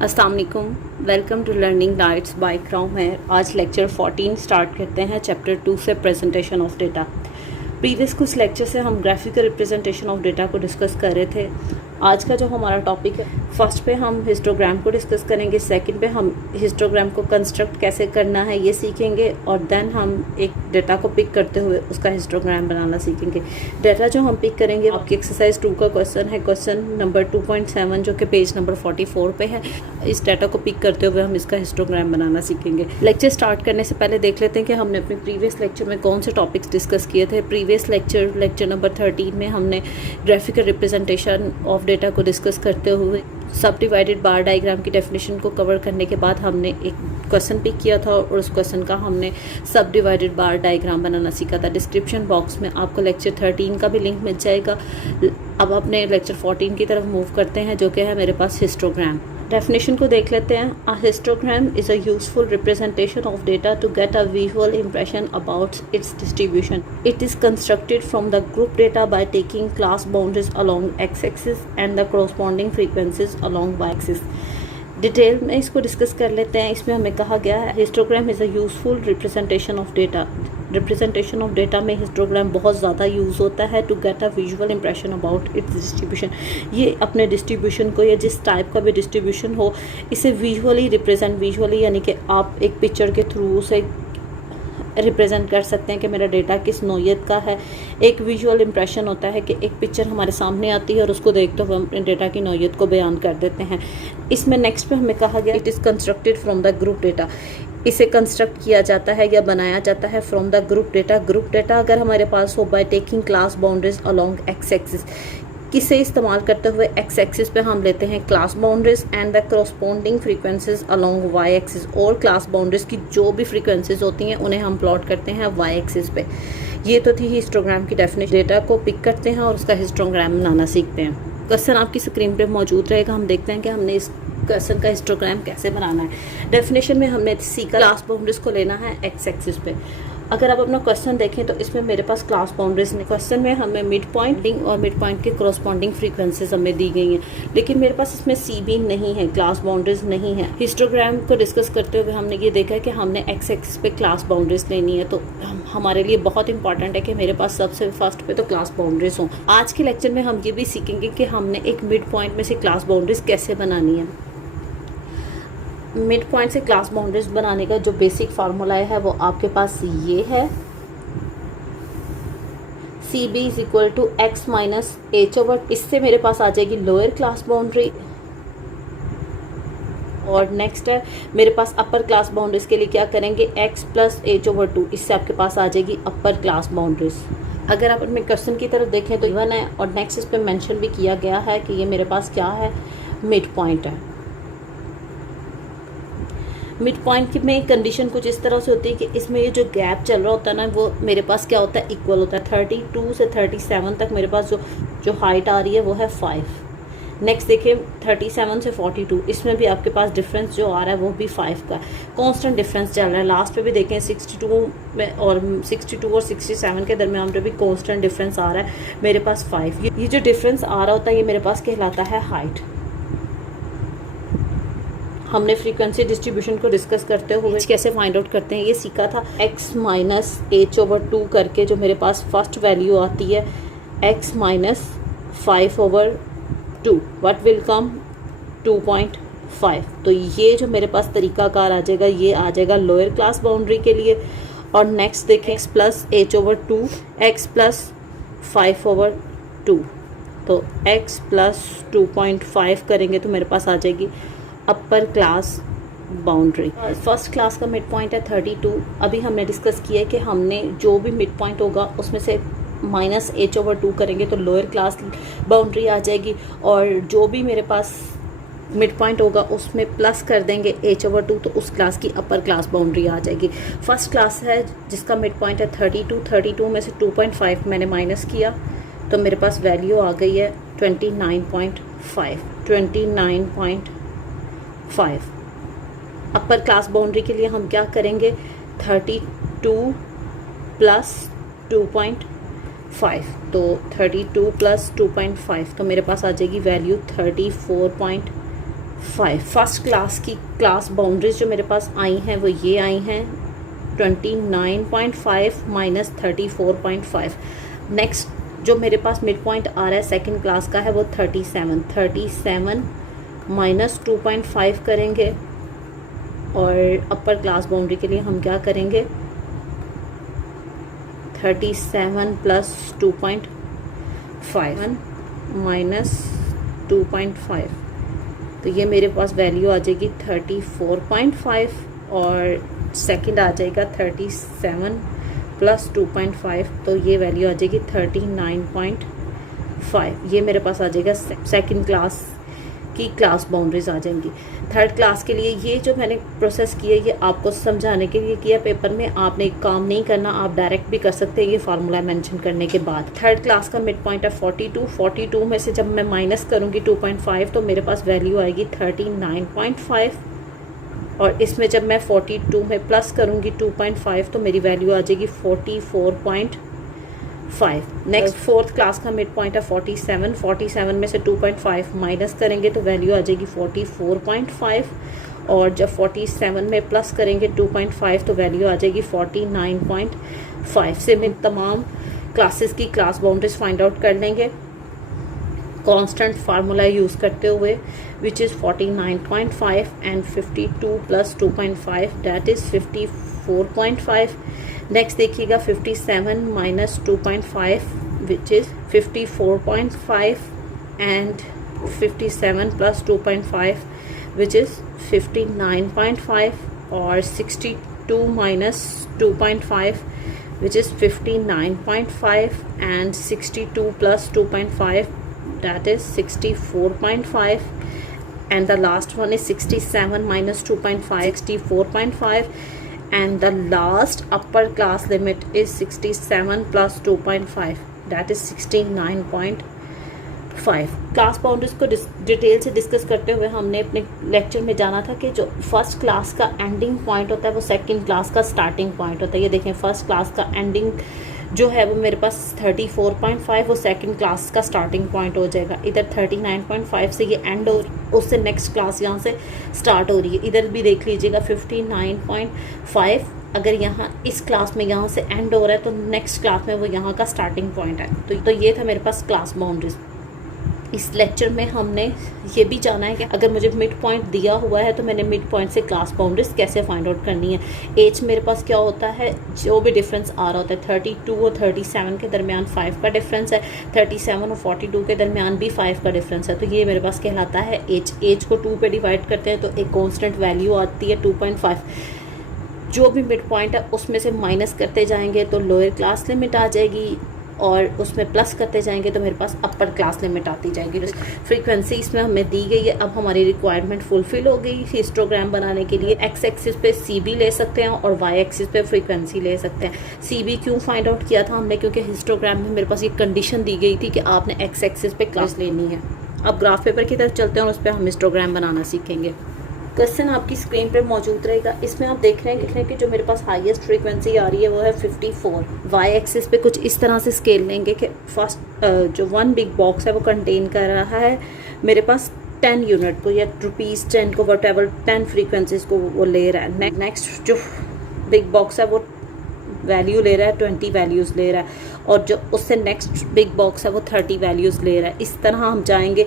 अस्सलाम वालेकुम, welcome to learning lights by crown है। आज लेक्चर 14 स्टार्ट करते हैं चैप्टर 2 से प्रेजेंटेशन ऑफ डेटा। प्रीवियस कुछ लेक्चर से हम ग्राफिकल रिप्रेजेंटेशन ऑफ डेटा को डिस्कस कर रहे थे। आज का जो हमारा टॉपिक है, फर्स्ट पे हम हिस्टोग्राम को डिस्कस करेंगे, सेकंड पे हम हिस्टोग्राम को कंस्ट्रक्ट कैसे करना है ये सीखेंगे, और देन हम एक डेटा को पिक करते हुए उसका हिस्टोग्राम बनाना सीखेंगे। डेटा जो हम पिक करेंगे, आपकी एक्सरसाइज 2 का क्वेश्चन है, क्वेश्चन नंबर 2.7 जो कि पेज नंबर 44 पे है। इस डेटा को पिक करते हुए हम इसका हिस्टोग्राम बनाना सीखेंगे। लेक्चर स्टार्ट करने से पहले देख लेते हैं कि हमने अपने प्रीवियस लेक्चर में कौन से टॉपिक्स डिस्कस किए थे। प्रीवियस लेक्चर नंबर 13 में हमने ग्राफिकल रिप्रेजेंटेशन ऑफ डेटा को डिस्कस करते हुए सब डिवाइडेड बार डायग्राम की डेफिनेशन को कवर करने के बाद हमने एक क्वेश्चन पिक किया था और उस क्वेश्चन का हमने सब डिवाइडेड बार डायग्राम बनाना सीखा था। डिस्क्रिप्शन बॉक्स में आपको लेक्चर 13 का भी लिंक मिल जाएगा। अब अपने लेक्चर 14 की तरफ मूव करते हैं, जो कि है मेरे पास हिस्टोग्राम। डेफिनेशन को देख लेते हैं। A histogram is a useful representation of data to get a visual impression about its distribution. It is constructed from the group data by taking class boundaries along x-axis and the corresponding frequencies along y-axis. Detail में इसको discuss कर लेते हैं। इसमें हमें कहा गया है histogram is a useful representation of data. Representation of data में हिस्टोग्राम बहुत ज़्यादा यूज़ होता है to get a visual impression about its distribution. ये अपने डिस्ट्रीब्यूशन को या जिस टाइप का भी डिस्ट्रीब्यूशन हो, इसे विजुअली यानी कि आप एक पिक्चर के थ्रू उसे रिप्रेजेंट कर सकते हैं कि मेरा डेटा किस नौयत का है। एक विजुअल इंप्रेशन होता है कि एक पिक्चर हमारे सामने आती है और उसको देखते हुए हम अपने डेटा की नौयत को बयान कर देते हैं। इसमें नेक्स्ट पे हमें कहा गया it is constructed from the group data. इसे कंस्ट्रक्ट किया जाता है या बनाया जाता है from the group data. Group data अगर हमारे पास हो by taking class boundaries along x axis. किसे इस्तेमाल करते हुए एक्स एक्सिस पे हम लेते हैं class boundaries and the corresponding frequencies along y axis, और क्लास बाउंड्रीज की जो भी फ्रीक्वेंसीज होती हैं उन्हें हम प्लॉट करते हैं वाई एक्सिस पे। ये तो थी हिस्टोग्राम की डेफिनेशन। डेटा को पिक करते हैं और उसका हिस्टोग्राम बनाना सीखते हैं। क्वेश्चन आपकी स्क्रीन पे मौजूद रहेगा। हम देखते हैं कि हमने इस क्वेश्चन का हिस्टोग्राम कैसे बनाना है। डेफिनेशन में हमने सीखा क्लास बाउंड्रीज को लेना है एक्स एक्सिस पे। अगर आप अपना क्वेश्चन देखें तो इसमें मेरे पास क्लास बाउंड्रीज ने, क्वेश्चन में हमें मिड पॉइंटिंग और मिड पॉइंट के करस्पॉन्डिंग फ्रीक्वेंसीज हमें दी गई हैं, लेकिन मेरे पास इसमें सी बी नहीं है, क्लास बाउंड्रीज नहीं है। हिस्टोग्राम को डिस्कस करते हुए हमने ये देखा कि हमने एक्स एक्सिस पे क्लास बाउंड्रीज लेनी है, तो हमारे लिए बहुत इंपॉर्टेंट है कि मेरे पास सबसे फर्स्ट पे तो क्लास बाउंड्रीज हों। आज के लेक्चर में हम ये भी सीखेंगे कि हमने एक मिड पॉइंट में से क्लास बाउंड्रीज कैसे बनानी है। मिड पॉइंट से क्लास बाउंड्रीज बनाने का जो बेसिक फार्मूला है वो आपके पास ये है, c b is equal to x minus h over. इससे मेरे पास आ जाएगी लोअर क्लास बाउंड्री, और नेक्स्ट है मेरे पास अपर क्लास बाउंड्रीज के लिए क्या करेंगे, एक्स प्लस एच ओवर 2। इससे आपके पास आ जाएगी अपर क्लास बाउंड्रीज। अगर आप अपने क्वेश्चन की तरफ देखें तो इवन है, और नेक्स्ट इस पर मेंशन भी किया गया है कि ये मेरे पास क्या है, मिड पॉइंट है। मिड पॉइंट में कंडीशन कुछ इस तरह से होती है कि इसमें ये जो गैप चल रहा होता है ना, वो मेरे पास क्या होता है, इक्वल होता है। 32 से 37 तक मेरे पास जो हाइट आ रही है वो है 5। नेक्स्ट देखिए 37 से 42, इसमें भी आपके पास डिफरेंस जो आ रहा है वो भी 5 का कांस्टेंट डिफरेंस चल रहा है। लास्ट पे भी देखें 62 में और 62 और 67 के दरमियान पे भी कांस्टेंट डिफरेंस आ रहा है मेरे पास 5। ये जो डिफरेंस आ रहा होता है ये मेरे पास कहलाता है हाइट। हमने फ्रीक्वेंसी डिस्ट्रीब्यूशन को डिस्कस करते हुए कैसे फाइंड आउट करते हैं ये सीखा था। x माइनस एच ओवर 2 करके जो मेरे पास फर्स्ट वैल्यू आती है x minus 5 over 2, what will come 2.5। तो ये जो मेरे पास तरीकाकार आ जाएगा, ये आ जाएगा लोअर क्लास बाउंड्री के लिए। और नेक्स्ट देखें x plus H over 2, x plus 5 over 2, तो x प्लस 2.5 करेंगे तो मेरे पास आ जाएगी upper class boundary. First class का मिड पॉइंट है 32। अभी हमने डिस्कस किया है कि हमने जो भी मिड पॉइंट होगा उसमें से माइनस एच ओवर 2 करेंगे तो लोअर क्लास बाउंड्री आ जाएगी, और जो भी मेरे पास मिड पॉइंट होगा उसमें प्लस कर देंगे एच ओवर 2 तो उस क्लास की अपर क्लास बाउंड्री आ जाएगी। फर्स्ट क्लास है जिसका मिड पॉइंट है 32 में से 2.5 मैंने माइनस किया तो मेरे पास वैल्यू आ गई है 29.5। अपर क्लास बाउंड्री के लिए हम क्या करेंगे, 32 प्लस 2.5, तो 32 प्लस 2.5 तो मेरे पास आ जाएगी वैल्यू 34.5। 5। फर्स्ट क्लास की क्लास बाउंड्रीज जो मेरे पास आई हैं वो ये आई हैं 29.5 माइनस 34.5। नेक्स्ट जो मेरे पास मिड पॉइंट आ रहा है सेकंड क्लास का है वो 37 माइनस 2.5 करेंगे, और अपर क्लास बाउंड्री के लिए हम क्या करेंगे 37 प्लस 2.5 माइनस 2.5, तो ये मेरे पास वैल्यू आ जाएगी 34.5, और सेकंड आ जाएगा 37 प्लस 2.5, तो ये वैल्यू आ जाएगी 39.5। ये मेरे पास आ जाएगा सेकंड क्लास की क्लास बाउंड्रीज आ जाएंगी। थर्ड क्लास के लिए ये जो मैंने प्रोसेस किया ये आपको समझाने के लिए किया, पेपर में आपने एक काम नहीं करना, आप डायरेक्ट भी कर सकते हैं ये फार्मूला मेंशन करने के बाद। थर्ड क्लास का मिड पॉइंट है 42 में से जब मैं माइनस करूँगी 2.5 तो मेरे पास वैल्यू आएगी 39.5, और इसमें जब मैं 42 में प्लस करूँगी 2.5 तो मेरी वैल्यू आ जाएगी 44.5। नेक्स्ट फोर्थ क्लास का मिड पॉइंट है 47 में से 2.5 माइनस करेंगे तो वैल्यू आ जाएगी 44.5, और जब 47 में प्लस करेंगे 2.5 तो वैल्यू आ जाएगी 49.5 से मैं तमाम क्लासेस की क्लास बाउंड्रीज फाइंड आउट कर लेंगे कांस्टेंट फार्मूला यूज़ करते हुए, which is 49.5 and 52 plus 2.5 that is 54.5। Next देखिएगा 57 minus 2.5 which is 54.5 and 57 plus 2.5 which is 59.5, और 62 minus 2.5 which is 59.5 and 62 plus 2.5 that is 64.5, and the last one is 67 minus 2.5 64.5, and the last upper class limit is 67 plus 2.5 that is 69.5। Class boundaries को detail से discuss करते हुए हमने अपने lecture में जाना था कि जो फर्स्ट क्लास का एंडिंग पॉइंट होता है वो सेकंड क्लास का स्टार्टिंग पॉइंट होता है। ये देखें फर्स्ट क्लास का एंडिंग जो है वो मेरे पास 34.5 वो सेकंड क्लास का स्टार्टिंग पॉइंट हो जाएगा। इधर 39.5 से ये एंड हो, उससे नेक्स्ट क्लास यहाँ से स्टार्ट हो रही है। इधर भी देख लीजिएगा 59.5 अगर यहाँ इस क्लास में यहाँ से एंड हो रहा है तो नेक्स्ट क्लास में वो यहाँ का स्टार्टिंग पॉइंट है। तो ये था मेरे पास क्लास बाउंड्रीज। इस लेक्चर में हमने ये भी जाना है कि अगर मुझे मिड पॉइंट दिया हुआ है तो मैंने मिड पॉइंट से क्लास बाउंड्रीज कैसे फाइंड आउट करनी है। एज मेरे पास क्या होता है, जो भी डिफरेंस आ रहा होता है 32 और 37 के दरमियान 5 का डिफरेंस है, 37 और 42 के दरमियान भी 5 का डिफरेंस है, तो ये मेरे पास कहलाता है एज। एज को 2 पे डिवाइड करते हैं तो एक कॉन्स्टेंट वैल्यू आती है 2.5। जो भी मिड पॉइंट है उसमें से माइनस करते जाएंगे तो लोअर क्लास लिमिट आ जाएगी, और उसमें प्लस करते जाएंगे तो मेरे पास अपर क्लास लिमिट आती जाएगी। फ्रीक्वेंसी इसमें हमें दी गई है। अब हमारी रिक्वायरमेंट फुलफिल हो गई हिस्टोग्राम बनाने के लिए। एक्स एक्सिस पे CB ले सकते हैं और वाई एक्सिस पे फ्रीक्वेंसी ले सकते हैं। CB क्यों फाइंड आउट किया था हमने, क्योंकि हिस्टोग्राम में मेरे पास एक कंडीशन दी गई थी कि आपने एक्स एक्सिस पे क्लास लेनी है। अब ग्राफ पेपर की तरफ चलते हैं और उस पर हम हिस्टोग्राम बनाना सीखेंगे। क्वेश्चन आपकी स्क्रीन पे मौजूद रहेगा। इसमें आप देख रहे हैं कि जो मेरे पास हाईएस्ट फ्रीक्वेंसी आ रही है वो है 54। वाई एक्सिस पे कुछ इस तरह से स्केल लेंगे कि फर्स्ट जो 1 बिग बॉक्स है वो कंटेन कर रहा है मेरे पास 10 यूनिट को या ₹10 को, वट 10 फ्रीक्वेंसीज को वो ले रहा है। नेक्स्ट जो बिग बॉक्स है वो वैल्यू ले रहा है 20 वैल्यूज़ ले रहा है, और जो उससे नेक्स्ट बिग बॉक्स है वो 30 वैल्यूज़ ले रहा है। इस तरह हम जाएंगे।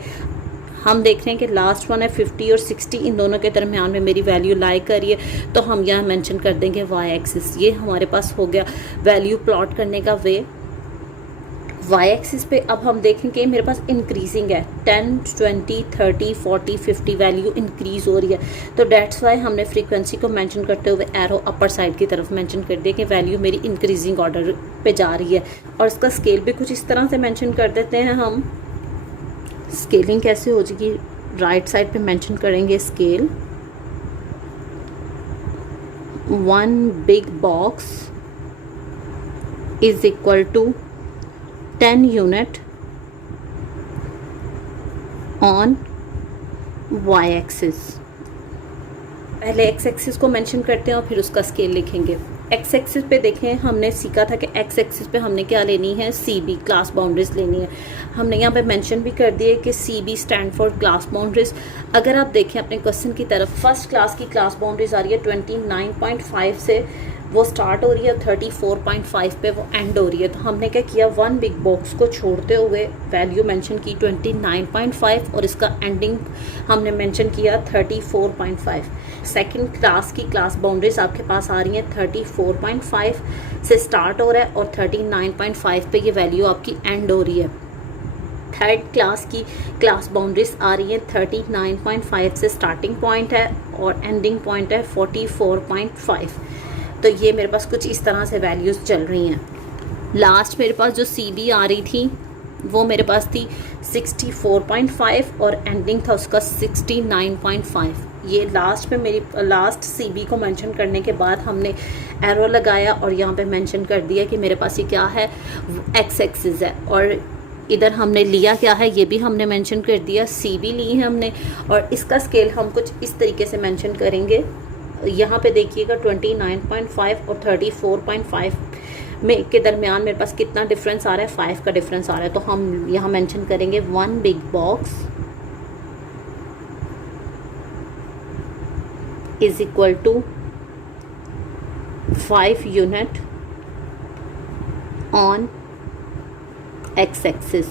हम देख रहे हैं कि लास्ट वन है 50 और 60, इन दोनों के दरमियान में मेरी वैल्यू लाई करी है, तो हम यहाँ मेंशन कर देंगे वाई एक्सिस। ये हमारे पास हो गया वैल्यू प्लॉट करने का वे। वाई एक्सिस पे अब हम देखेंगे मेरे पास इंक्रीजिंग है 10, 20, 30, 40, 50 वैल्यू इंक्रीज़ हो रही है, तो डेट्स वाई हमने फ्रीक्वेंसी को मेंशन करते हुए एरो अपर साइड की तरफ मेंशन कर दिया कि वैल्यू मेरी इंक्रीजिंग ऑर्डर पे जा रही है। और इसका स्केल भी कुछ इस तरह से मेंशन कर देते हैं हम। स्केलिंग कैसे हो जाएगी, राइट साइड पे मेंशन करेंगे scale 1 big box is equal to 10 unit on y axis. पहले एक्स एक्सिस को मेंशन करते हैं और फिर उसका स्केल लिखेंगे। एक्स एक्सिस पे देखें, हमने सीखा था कि एक्स एक्सिस पे हमने क्या लेनी है, सी बी क्लास बाउंड्रीज लेनी है। हमने यहाँ पे मेंशन भी कर दिए कि c b stand for class boundaries. अगर आप देखें अपने क्वेश्चन की तरफ, फर्स्ट क्लास की क्लास बाउंड्रीज आ रही है 29.5 से वो स्टार्ट हो रही है, 34.5 पे वो एंड हो रही है। तो हमने क्या किया, वन बिग बॉक्स को छोड़ते हुए वैल्यू मेंशन की 29.5 और इसका एंडिंग हमने मेंशन किया 34.5। सेकंड क्लास की क्लास बाउंड्रीज आपके पास आ रही हैं 34.5 से स्टार्ट हो रहा है और 39.5 पे ये वैल्यू आपकी एंड हो रही है। थर्ड क्लास की क्लास बाउंड्रीज आ रही है 39.5 से स्टार्टिंग पॉइंट है और एंडिंग पॉइंट है 44.5। तो ये मेरे पास कुछ इस तरह से वैल्यूज़ चल रही हैं। लास्ट मेरे पास जो सी बी आ रही थी वो मेरे पास थी 64.5 और एंडिंग था उसका 69.5। ये लास्ट में मेरी लास्ट सी बी को मेंशन करने के बाद हमने एरो लगाया और यहाँ पे मेंशन कर दिया कि मेरे पास ये क्या है, एक्स एक्सिस है। और इधर हमने लिया क्या है ये भी हमने मेंशन कर दिया, सी बी ली है हमने और इसका स्केल हम कुछ इस तरीके से मेंशन करेंगे। यहाँ पे देखिएगा 29.5 और 34.5 में के दरमियान मेरे पास कितना डिफरेंस आ रहा है, 5 का डिफरेंस आ रहा है। तो हम यहाँ मेंशन करेंगे one big box is equal to 5 unit on x axis.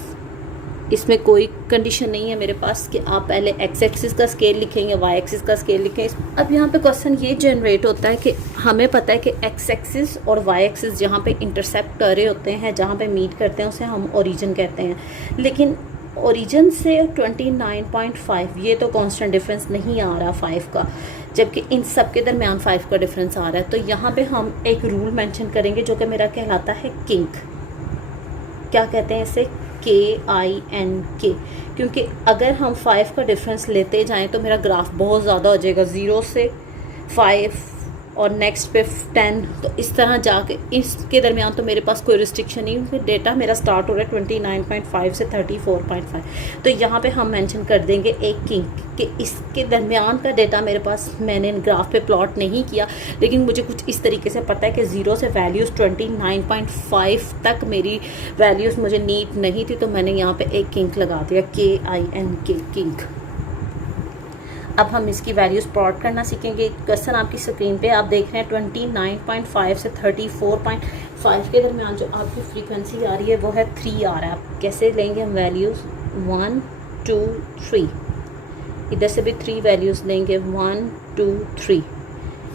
इसमें कोई कंडीशन नहीं है मेरे पास कि आप पहले एक्स एक्सिस का स्केल लिखेंगे, वाई एक्सिस का स्केल लिखें। अब यहाँ पे क्वेश्चन ये जनरेट होता है कि हमें पता है कि एक्स एक्सिस और वाई एक्सिस जहाँ पे इंटरसेप्ट कर रहे होते हैं, जहाँ पे मीट करते हैं, उसे हम ओरिजिन कहते हैं। लेकिन ओरिजिन से 29.5 ये तो कांस्टेंट डिफरेंस नहीं आ रहा 5 का, जबकि इन सब के दरमियान 5 का डिफरेंस आ रहा है। तो यहाँ पे हम एक रूल मेंशन करेंगे जो कि मेरा कहलाता है किंक। क्या कहते हैं इसे, KINK। क्योंकि अगर हम 5 का डिफरेंस लेते जाएं तो मेरा ग्राफ बहुत ज़्यादा हो जाएगा, 0 से 5 और नेक्स्ट पे 10। तो इस तरह जाके इसके दरमियान तो मेरे पास कोई रिस्ट्रिक्शन नहीं, क्योंकि डेटा मेरा स्टार्ट हो रहा है 29.5 से 34.5। तो यहाँ पे हम मेंशन कर देंगे एक किंक कि इसके दरमियान का डेटा मेरे पास मैंने ग्राफ पे प्लॉट नहीं किया, लेकिन मुझे कुछ इस तरीके से पता है कि 0 से वैल्यूज़ 29.5 तक मेरी वैल्यूज़ मुझे नीट नहीं थी। तो मैंने यहाँ पे एक किंक लगा दिया, KINK किंक। अब हम इसकी वैल्यूज़ प्लॉट करना सीखेंगे। क्वेश्चन आपकी स्क्रीन पे आप देख रहे हैं 29.5 से 34.5 के दरमियान जो आपकी फ्रीक्वेंसी आ रही है वो है 3 आ रहा है। आप कैसे लेंगे हम वैल्यूज़, 1 2 3, इधर से भी 3 वैल्यूज़ लेंगे, 1 2 3।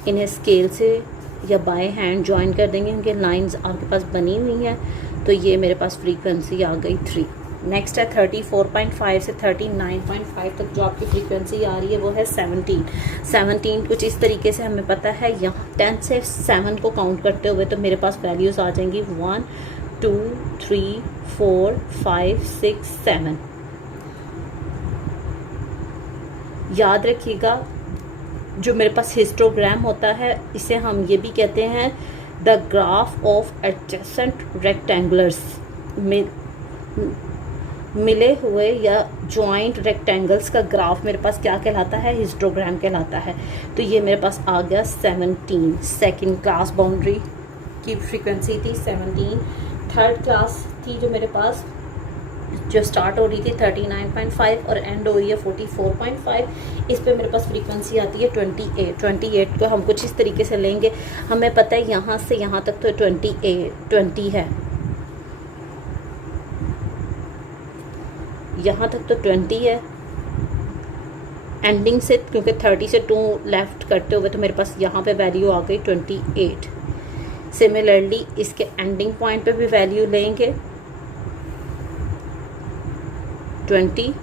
इन्हें स्केल से या बाय हैंड ज्वाइन कर देंगे, उनके लाइंस आपके पास बनी हुई हैं। तो ये मेरे पास फ्रीक्वेंसी आ गई 3। नेक्स्ट है 34.5 से 39.5 तक जो आपकी फ्रीक्वेंसी आ रही है वो है 17। कुछ इस तरीके से हमें पता है, यहाँ 10 से 7 को काउंट करते हुए तो मेरे पास वैल्यूज़ आ जाएंगी 1 2 3 4 5 6 7। याद रखिएगा जो मेरे पास हिस्टोग्राम होता है इसे हम ये भी कहते हैं द ग्राफ ऑफ एडजेसेंट रेक्टेंगुलर्स। मिले हुए या जॉइंट रेक्टेंगल्स का ग्राफ मेरे पास क्या कहलाता है, हिस्टोग्राम कहलाता है। तो ये मेरे पास आ गया 17। सेकंड क्लास बाउंड्री की फ्रीक्वेंसी थी 17। थर्ड क्लास थी जो मेरे पास जो स्टार्ट हो रही थी 39.5 और एंड हो रही है 44.5। इस पे मेरे पास फ्रीक्वेंसी आती है 28 को हम कुछ इस तरीके से लेंगे। हमें पता है यहाँ से यहाँ तक तो 20 है, यहाँ तक तो 20 है। एंडिंग से क्योंकि 30 से 2 लेफ्ट करते हुए तो मेरे पास यहाँ पे वैल्यू आ गई 28। सिमिलरली इसके एंडिंग पॉइंट पे भी वैल्यू लेंगे, 22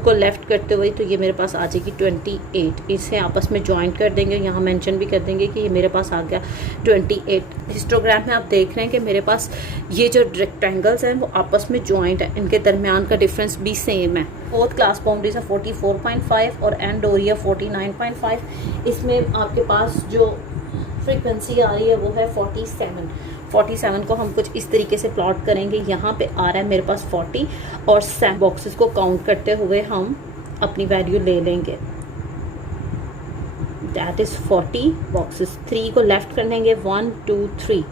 को लेफ़्ट करते हुए तो ये मेरे पास आ जाएगी 28। इसे आपस में ज्वाइन कर देंगे, यहाँ मेंशन भी कर देंगे कि ये मेरे पास आ गया 28। हिस्टोग्राम में आप देख रहे हैं कि मेरे पास ये जो रेक्टेंगल्स हैं वो आपस में ज्वाइंट है, इनके दरमियान का डिफरेंस भी सेम है। फोर्थ क्लास बाउंड्रीज है 44.5 और एंड हो रही है 49.5। इसमें आपके पास जो फ्रीक्वेंसी आ रही है वो है 47 को हम कुछ इस तरीके से प्लॉट करेंगे। यहाँ पे आ रहा है मेरे पास 40 और सैम बॉक्सेस को काउंट करते हुए हम अपनी वैल्यू ले लेंगे। That is 40 boxes. 3 को लेफ्ट कर लेंगे, 1 2 3,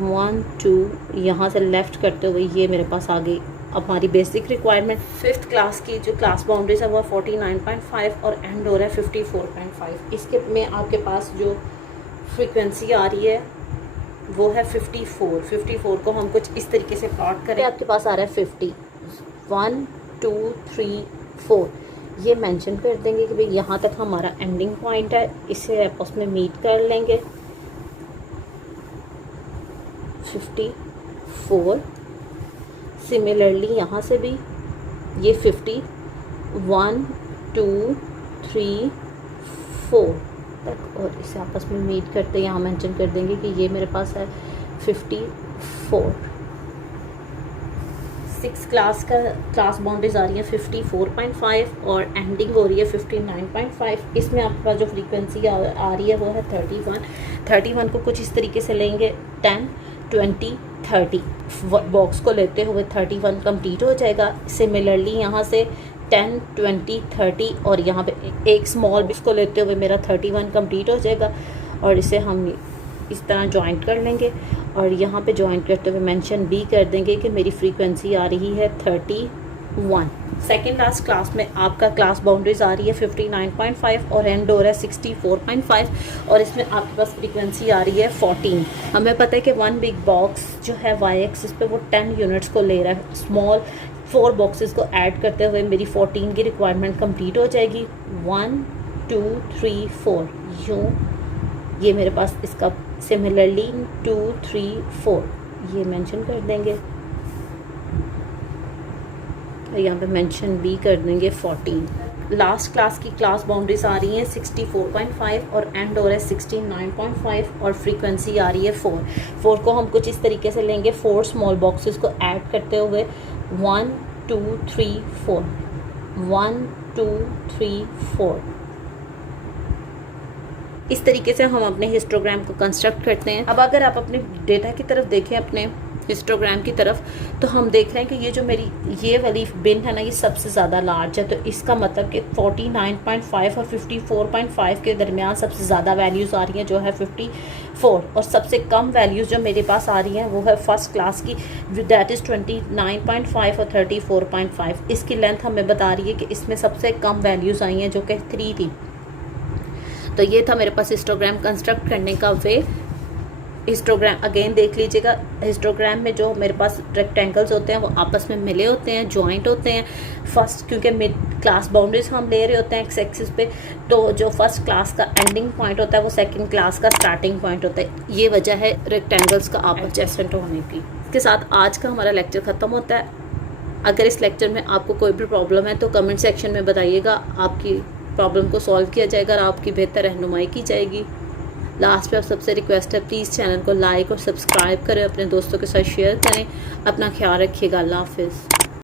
1 2, यहाँ से लेफ्ट करते हुए ये मेरे पास आ गई अब हमारी बेसिक रिक्वायरमेंट। 5th क्लास की जो क्लास बाउंड्रीज है वो 49.5 और एंड हो रहा है 54.5। इसके में आपके पास जो फ्रीक्वेंसी आ रही है वो है 54। 54 को हम कुछ इस तरीके से प्लॉट करें, आपके पास आ रहा है 50, 1 2 3 4। ये मेंशन कर देंगे कि भाई यहाँ तक हमारा एंडिंग पॉइंट है, इसे आपस में मीट कर लेंगे 54। सिमिलरली यहाँ से भी ये 50, 1 2 3 4 तक, और इसे आपस में मीट करते यहाँ मेंशन कर देंगे कि ये मेरे पास है 54। 6 क्लास का क्लास बाउंड्रीज आ रही है 54.5 और एंडिंग हो रही है 59.5। इसमें आपके पास जो फ्रीक्वेंसी आ रही है वो है 31। 31 को कुछ इस तरीके से लेंगे 10 20 30, बॉक्स को लेते हुए 31 कंप्लीट हो जाएगा। सिमिलरली यहाँ से 10 20 30 और यहाँ पे एक स्मॉल बिट को लेते हुए मेरा 31 कंप्लीट हो जाएगा, और इसे हम इस तरह जॉइंट कर लेंगे और यहाँ पे जॉइंट करते हुए मेंशन भी कर देंगे कि मेरी फ्रीक्वेंसी आ रही है 31। सेकेंड लास्ट क्लास में आपका क्लास बाउंड्रीज आ रही है 59.5 और एंड हो रहा है 64.5, और इसमें आपके पास फ्रीक्वेंसी आ रही है 14। हमें पता है कि 1 बिग बॉक्स जो है वाई एक्सिस पे वो 10 यूनिट्स को ले रहा है। स्मॉल 4 बॉक्सेस को ऐड करते हुए मेरी 14 की रिक्वायरमेंट कंप्लीट हो जाएगी। 1 2 3 4 यूँ ये मेरे पास इसका सिमिलरली 2 3 4 ये मेंशन कर देंगे, यहाँ पे मेंशन भी कर देंगे 14। लास्ट क्लास की क्लास बाउंड्रीज आ रही हैं 64.5 और एंड हो रहा है 69.5 और फ्रीक्वेंसी आ रही है 4 को हम कुछ इस तरीके से लेंगे 4 स्मॉल बॉक्सेस को ऐड करते हुए 1 2 3 4 1 2 3 4। इस तरीके से हम अपने हिस्टोग्राम को कंस्ट्रक्ट करते हैं। अब अगर आप अपने डेटा की तरफ देखें, अपने हिस्टोग्राम की तरफ, तो हम देख रहे हैं कि ये जो मेरी ये वाली बिन है ना, ये सबसे ज़्यादा लार्ज है। तो इसका मतलब कि 49.5 और 54.5 के दरमियान सबसे ज़्यादा वैल्यूज़ आ रही हैं जो है 54, और सबसे कम वैल्यूज़ जो मेरे पास आ रही हैं वो है फर्स्ट क्लास की, दैट इज़ 29.5 और 34.5। इसकी लेंथ हमें बता रही है कि इसमें सबसे कम वैल्यूज़ आई हैं जो कि 3 थी। तो ये था मेरे पास हिस्टोग्राम कंस्ट्रक्ट करने का वे। हिस्टोग्राम अगेन देख लीजिएगा, हिस्टोग्राम में जो मेरे पास रेक्टेंगल्स होते हैं वो आपस में मिले होते हैं, जॉइंट होते हैं। फर्स्ट क्योंकि मिड क्लास बाउंड्रीज हम ले रहे होते हैं एक्स एक्सिस पे, तो जो फर्स्ट क्लास का एंडिंग पॉइंट होता है वो सेकंड क्लास का स्टार्टिंग पॉइंट होता है। ये वजह है रेक्टेंगल्स का आपस एडजेसेंट होने की। इसके साथ आज का हमारा लेक्चर ख़त्म होता है। अगर इस लेक्चर में आपको कोई भी प्रॉब्लम है तो कमेंट सेक्शन में बताइएगा, आपकी प्रॉब्लम को सॉल्व किया जाएगा और आपकी बेहतर रहनुमाई की जाएगी। लास्ट पे आप सबसे रिक्वेस्ट है, प्लीज़ चैनल को लाइक और सब्सक्राइब करें, अपने दोस्तों के साथ शेयर करें। अपना ख्याल रखिएगा। अल्लाह हाफिज़।